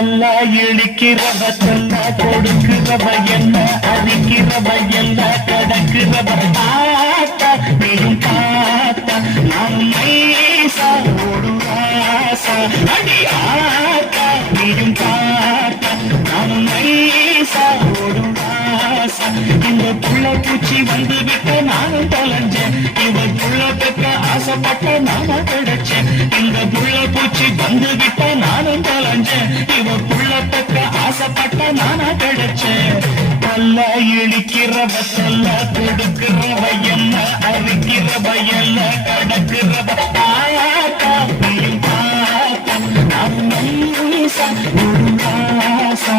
பல்ல இழிக்கிறவ சொல்ல கொடுக்கிறவ என்ன அழிக்கிறவ என்ன கடக்கிறவ தாத்தா நீயும் தாத்தா நான் மைசா ஒரு ஆசா அடி ஆத்தா நீயும் தாத்தா நான் மைசா ஒரு ஆசா இந்த புள்ள பூச்சி வந்து விட்ட நானும் தொலைஞ்சேன் இவன் புள்ள பெற்ற ஆசைப்பட்ட நானும் கிடைச்சேன் இந்த புள்ள பூச்சி வந்து விட்ட நானும் தொலைஞ்சேன் இவன் புள்ள பெற்ற ஆசைப்பட்ட நானும் கிடைச்சேன் பல்ல இழிக்கிறவ சொல்ல கொடுக்கிறவ என்ன அழிக்கிறவ என்ன கடக்கிறவ தாத்தா நீயும் தாத்தா நான் மைசா ஒரு ஆசா